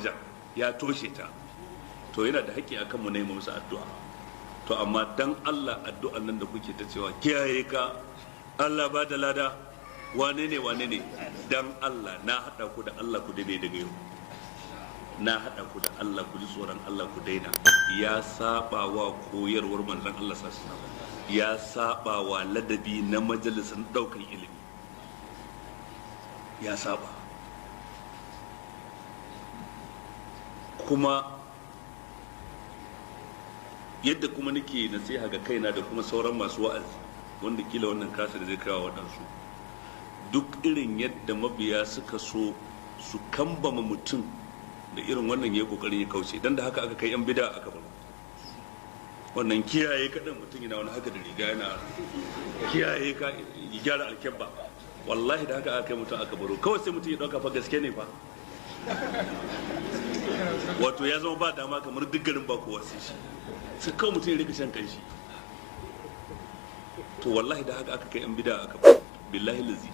wajen ya toshe ta, to yana da haƙƙi akan mu ne mu musu addu'a. To amma dan Allah addu'an nan da kuke ta cewa kiyaye ka, Allah ba da lada, wane ne dan Allah na hada ku da Allah ku daidai daga yau, na hada ku da Allah ku ji tsoron Allah ku daina. Ya saba wa koyarwar manzon Allah sallallahu alaihi wasallam, ya saba wa ladabi na majalisar daukan ilimi, ya saba. Kuma yadda kuma nake nasiha ga kaina da kuma sauran masu wa'azi wanda kila wannan kasa da zai kawo waɗansu, duk irin yadda mabiya suka so su kambama mutum da irin wannan ya kokarin ya kauce, dan da haka aka kai yan bid'a aka bar wannan kiyaye kadan mutum yana wani haka da riga yana kiyaye ka ya gyara alkebba, wallahi da haka aka kai mutum aka baro, kawai sai mutum ya dauka fa gaske ne fa, wato ya zama ba dama kamar duk garin ba kowa sai shi, sai kawai mutum ya rika shan kanshi. To wallahi da haka aka kai yan bid'a aka baro, billahi lazi.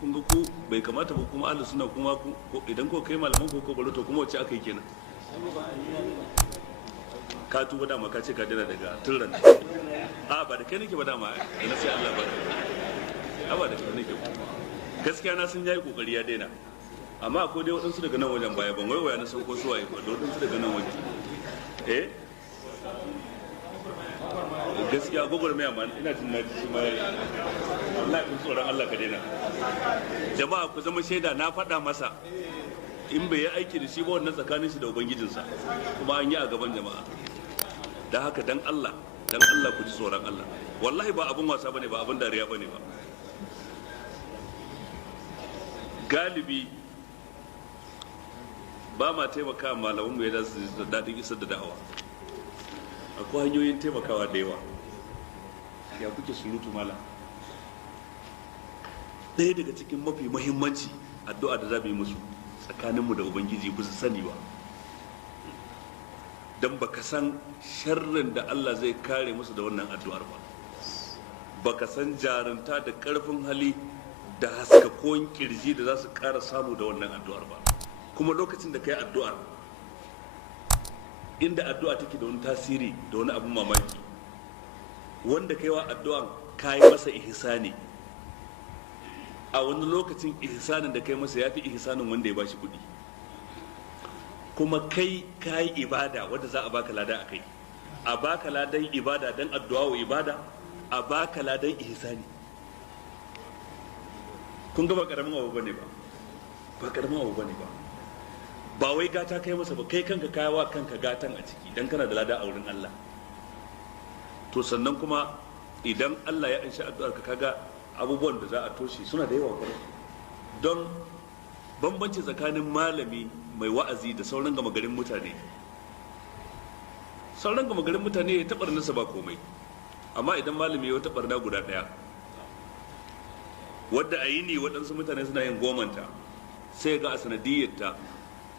Kun ga ku bai kamata ba kuma ahlus sunna kuma idan ko kai malaman ko baro to kuma wacce aka yi kenan? Ka tuba dama ka ce ka dena daga turran. A ba da kai nake ba dama, ina sai Allah ba. A ba da kai nake ba. Gaskiya na sun yayi kokari ya daina. Amma akwai dai waɗansu daga nan wajen baya ban waiwaya na san ko su waye ba, da waɗansu daga nan waje. Gaskiya gwagwarmaya ma ina jin na shi ma wallahi kun tsoron Allah ka daina. Jama'a ku zama shaida, na faɗa masa in bai yi aiki da shi ba wannan tsakanin shi da ubangijinsa, kuma an yi a gaban jama'a. Da haka dan Allah ku ji tsoron Allah, wallahi ba abin wasa bane, ba abin dariya bane ba. Galibi ba ma taimaka malaman mu yadda su da daɗin isar da da'awa. Akwai hanyoyin taimakawa da yawa. Ya kuke surutu malam? Ɗaya daga cikin mafi muhimmanci addu'a da za mu yi musu tsakaninmu da ubangiji ba su sani ba, don baka san sharrin da Allah zai kare musu da wannan addu'ar ba, baka san jarunta da ƙarfin hali da haskakon kirji da za su ƙara samu da wannan addu'ar ba. Kuma lokacin da kai addu'ar, inda addu'a take da wani tasiri da wani abin mamaki, wanda kai wa addu'an kayi masa ihsani, a wani lokacin ihsanin da kai masa ya fi ihsanin wanda ya bashi kuɗi. Kuma kai kayi ibada wadda za a baka lada a kai, a baka ladan ibada dan addu'a wa ibada, a baka ladan ihsani. Kun ga ba karamin abu bane ba, ba karamin abu bane ba. Ba wai gata kai masa ba, kai kanka kayawa kanka gatan a ciki dan kana da lada a wurin Allah. To sannan kuma idan Allah ya anshi addu'ar ka, kaga abubuwan da za a toshe suna da yawa kwarai. Don bambanci tsakanin malami mai wa'azi da sauran gama garin mutane, sauran gama garin mutane ya taɓar nasa ba komai, amma idan malami ya taɓar na guda ɗaya wadda a yi ne waɗansu mutane suna yin gomanta, sai ga a sanadiyyarta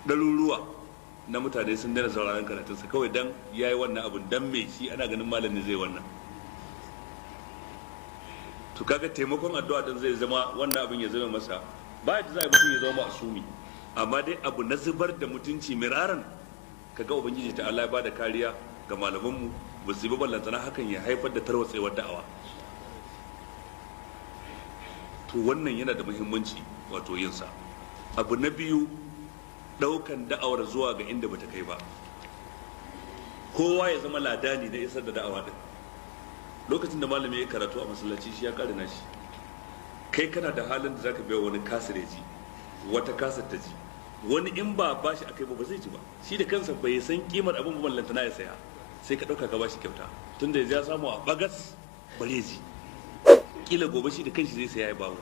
ɗaruruwa na mutane sun daina sauraron karatunsa kawai dan ya yi wannan abun, dan mai shi ana ganin malami zai wannan. To kaga taimakon addu'a dan zai zama wannan abin ya zama masa, ba yadda za a mutum ya zama masumi, amma dai abu na zubar da mutunci miraran, kaga ubangiji ta Allah ya bada kariya ga malamanmu ba su yi ballantana hakan ya haifar da tarwatsewar da'awa. To wannan yana da muhimmanci wato yinsa. Abu na biyu, daukan da'awar zuwa ga inda bata kai ba. Kowa ya zama ladani na isar da da'awa din. Lokacin da malami ya karatu a masallaci shi ya kare nashi, kai kana da halin da zaka biya wani kasir ya ji, wata kasar ta ji, wani in ba bashi akai ba zai ji ba, shi da kansa bai san kimar abin ba ballantana ya saya, sai ka dauka ka bashi kyauta tunda ya samu a bagas bare ji, kila gobe shi da kanshi zai saya ya bawo,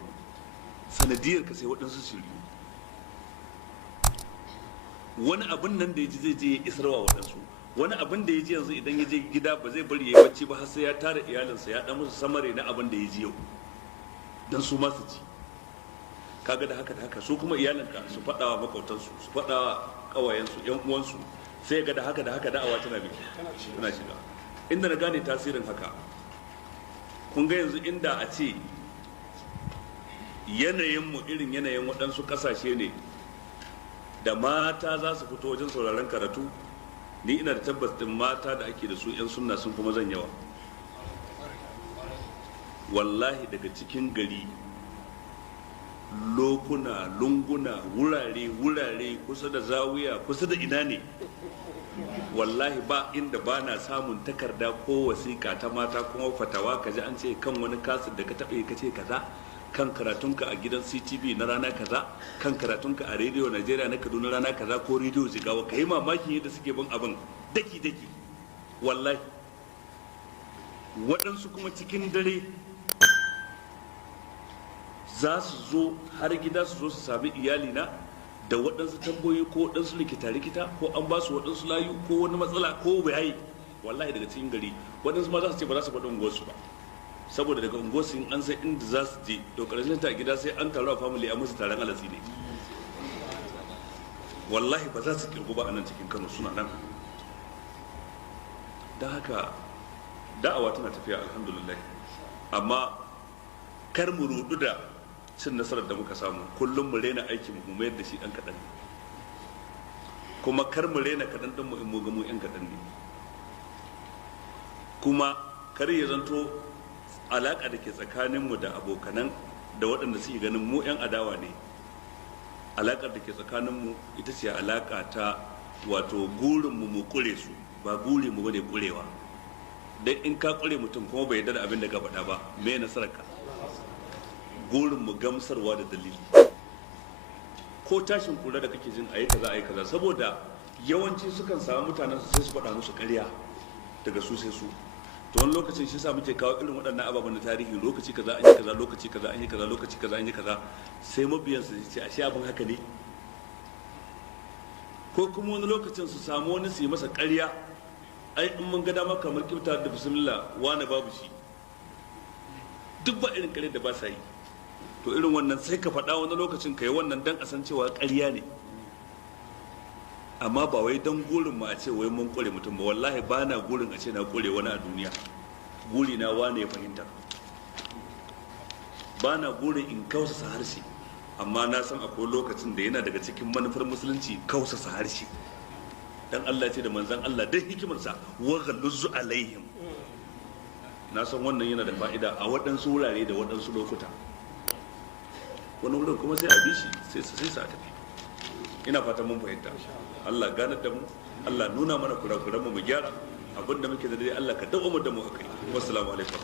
sanadiyar ka sai waɗansu shiryu. Wani abin nan da ya ji zai je ya isarwa waɗansu, wani abin da ya ji yanzu idan ya je gida ba zai bari ya yi bacci ba har sai ya tara iyalinsa ya dan musu samare na abin da ya ji yau dan su ma su ji. Kaga da haka su kuma iyalinka su faɗa wa makautansu, su faɗa wa ƙawayensu, yan uwansu, sai ga da haka da'awa tana shiga. Inda na gane tasirin haka, kun ga yanzu inda a ce yanayinmu irin yanayin waɗansu ƙasashe ne da mata za su fito wajen sauraron karatu, ni ina da tabbas din mata da ake da su 'yan sunna sun fi mazan yawa. Wallahi daga cikin gari, lokuna, lunguna, wurare kusa da zawiya, kusa da ina ne, wallahi ba inda ba na samun takarda ko wasiƙa ta mata kuma fatawa ka ji an ce kan wani kasir da ka taɓe ka ce kaza, kan karatunka a gidan CTV na rana kaza, kan karatunka a rediyo Najeriya na Kaduna rana kaza ko rediyo Jigawa, ka yi mamakin yadda suke bin abin daki-daki. Wallahi waɗansu kuma cikin dare za su zo har gida su zo su sami iyalina da waɗansu tambayoyi ko waɗansu likita ko an ba su waɗansu layu ko wani matsala ko bayani. Wallahi daga cikin gari waɗansu ma za su ce ba za su faɗi unguwarsu ba, saboda daga unguwarsu in an sai inda za su je to ƙarshen ta gida sai an taru a family a musu taron alatsi ne. Wallahi ba za su kirgu ba a nan cikin Kano, suna nan. Don haka da'awa tana tafiya alhamdulillah, amma kar mu rudu da cin nasarar da muka samu. Kullum mu rena aiki mu mayar da shi ɗan kaɗan, kuma kar mu rena kaɗan ɗin mu in mu ga mu ƴan kaɗan ne, kuma kar ya zanto alaƙa da ke tsakaninmu da abokanan da waɗanda suke ganin mu 'yan adawa ne. Alaƙar da ke tsakaninmu ita ce alaƙa ta wato gurinmu mu ƙure su, ba guri mu bane ƙurewa. Dan in ka ƙure mutum kuma bai yarda da abin da ka faɗa ba, me nasararka? Gurin mu gamsarwa da dalili. Ko tashin kura da kake jin ayi kaza, saboda yawanci sukan samu mutanen su sai su faɗa musu ƙarya daga su sai su. To wani lokacin shi sa muke kawo irin waɗannan ababen da tarihi, lokaci kaza an yi kaza, lokaci kaza an yi kaza, lokaci kaza an yi kaza, sai mabiyan su ce ashe abin haka ne. Ko kuma wani lokacin su samu wani su yi masa ƙarya, ai in mun ga dama kamar kifta da bismillah wani babu shi, duk ba irin ƙarya da ba sa yi. To irin wannan sai ka faɗa wani lokacin ka yi wannan dan a san cewa ƙarya ne, amma ba wai don gurin mu a ce wai mun kore mutum ba. Wallahi ba na gurin a ce na kore wani a duniya, guri na wane ya fahimta. Ba na gurin in kausasa harshe, amma na san akwai lokacin da yana daga cikin manufar musulunci kausasa harshe. Dan Allah ce da manzan Allah dan hikimarsa wa ghalluz alaihim. Na san wannan yana da fa'ida a waɗansu wurare da waɗansu lokuta. Wani wurin kuma sai a bi shi sai sa tafi. Ina fatan mun fahimta. Allah ganar da mu, Allah nuna mana kurakuran mu gyara, abinda muke da dai Allah ka dawo mu da mu akai. Wassalamu alaikum.